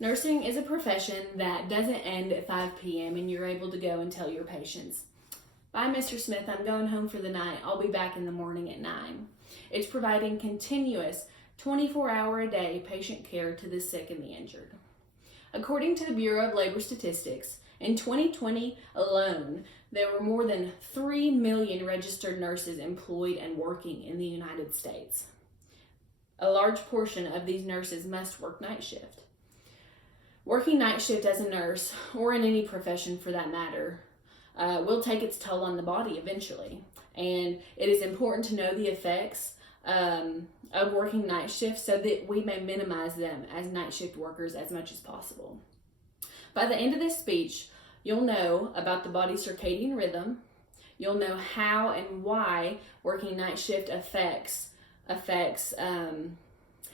Nursing is a profession that doesn't end at 5 p.m. and you're able to go and tell your patients, "Bye, Mr. Smith, I'm going home for the night. I'll be back in the morning at 9. It's providing continuous 24-hour-a-day patient care to the sick and the injured. According to the Bureau of Labor Statistics, in 2020 alone, there were more than 3 million registered nurses employed and working in the United States. A large portion of these nurses must work night shift. Working night shift as a nurse, or in any profession for that matter, will take its toll on the body eventually. And it is important to know the effects of working night shift so that we may minimize them as night shift workers as much as possible. By the end of this speech, you'll know about the body's circadian rhythm. You'll know how and why working night shift affects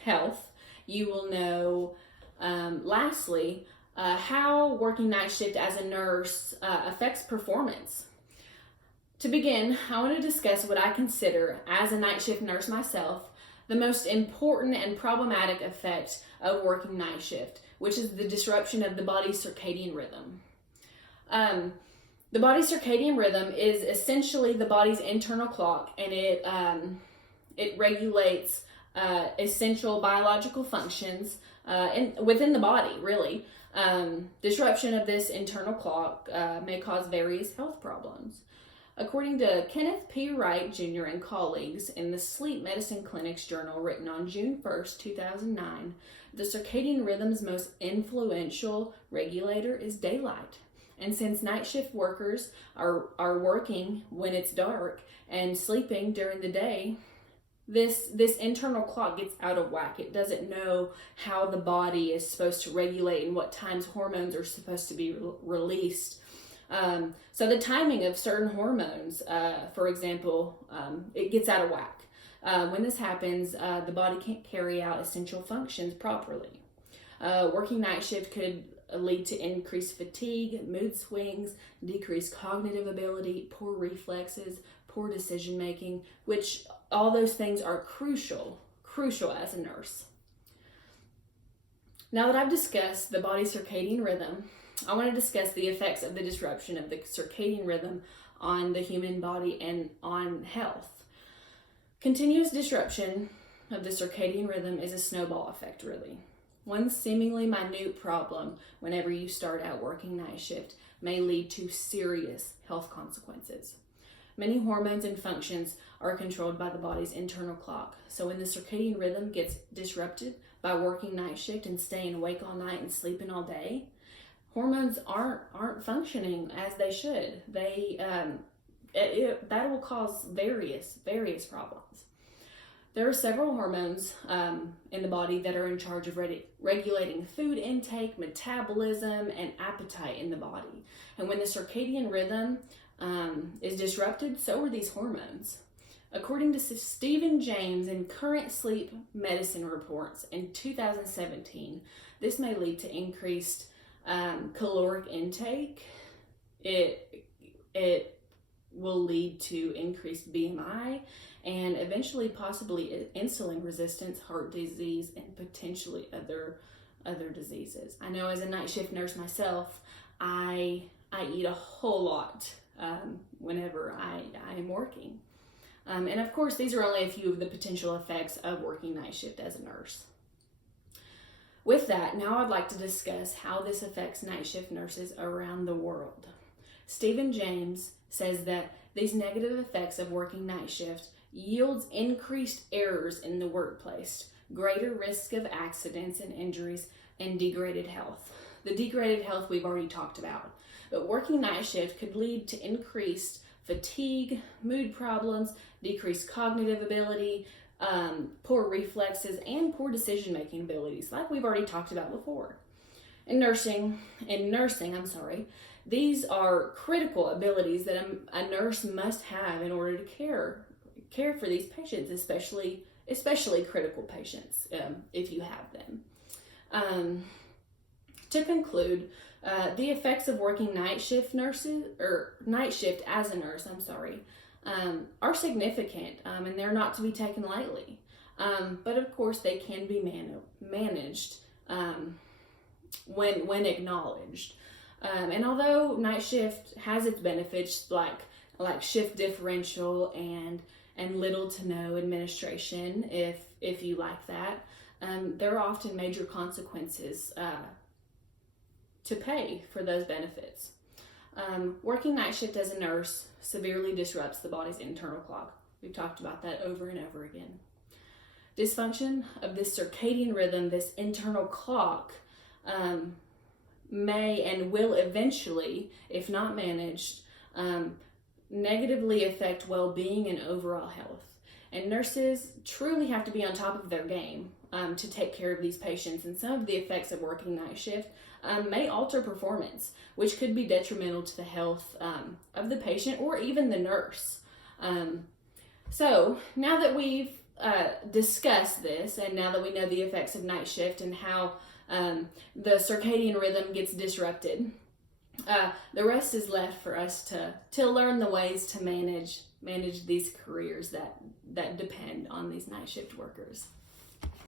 health. You will know, lastly, how working night shift as a nurse affects performance. To begin, I want to discuss what I consider, as a night shift nurse myself, the most important and problematic effect of working night shift, which is the disruption of the body's circadian rhythm. The body's circadian rhythm is essentially the body's internal clock, and it regulates essential biological functions within the body, really. Disruption of this internal clock may cause various health problems. According to Kenneth P. Wright Jr. and colleagues in the Sleep Medicine Clinics Journal, written on June 1st, 2009, the circadian rhythm's most influential regulator is daylight. And since night shift workers are working when it's dark and sleeping during the day, this internal clock gets out of whack. It doesn't know how the body is supposed to regulate and what times hormones are supposed to be released. So the timing of certain hormones, for example, it gets out of whack. When this happens, the body can't carry out essential functions properly. Working night shift could lead to increased fatigue, mood swings, decreased cognitive ability, poor reflexes, poor decision making, which all those things are crucial as a nurse. Now that I've discussed the body's circadian rhythm, I want to discuss the effects of the disruption of the circadian rhythm on the human body and on health. Continuous disruption of the circadian rhythm is a snowball effect, really. One seemingly minute problem whenever you start out working night shift may lead to serious health consequences. Many hormones and functions are controlled by the body's internal clock. So when the circadian rhythm gets disrupted by working night shift and staying awake all night and sleeping all day, hormones aren't functioning as they should. That will cause various problems. There are several hormones in the body that are in charge of regulating food intake, metabolism, and appetite in the body. And when the circadian rhythm is disrupted, so are these hormones. According to Stephen James in Current Sleep Medicine Reports in 2017, this may lead to increased caloric intake. It will lead to increased BMI and eventually possibly insulin resistance, heart disease, and potentially other diseases. I know as a night shift nurse myself, I eat a whole lot whenever I am working. And of course, these are only a few of the potential effects of working night shift as a nurse. With that, now I'd like to discuss how this affects night shift nurses around the world. Stephen James says that these negative effects of working night shift yields increased errors in the workplace, greater risk of accidents and injuries, and degraded health. The degraded health we've already talked about, but working night shift could lead to increased fatigue, mood problems, decreased cognitive ability, poor reflexes, and poor decision-making abilities, like we've already talked about before. In nursing, these are critical abilities that a nurse must have in order to care for these patients, especially critical patients, if you have them. To conclude, the effects of working night shift as a nurse, are significant, and they're not to be taken lightly. But of course, they can be managed when acknowledged. And although night shift has its benefits, like shift differential and little to no administration, if you like that, there are often major consequences to pay for those benefits. Working night shift as a nurse severely disrupts the body's internal clock. We've talked about that over and over again. Dysfunction of this circadian rhythm, this internal clock, may and will eventually, if not managed, negatively affect well-being and overall health. And nurses truly have to be on top of their game to take care of these patients. And some of the effects of working night shift may alter performance, which could be detrimental to the health of the patient or even the nurse. So now that we've discussed this, and now that we know the effects of night shift and how the circadian rhythm gets disrupted, the rest is left for us to learn the ways to manage these careers that depend on these night shift workers.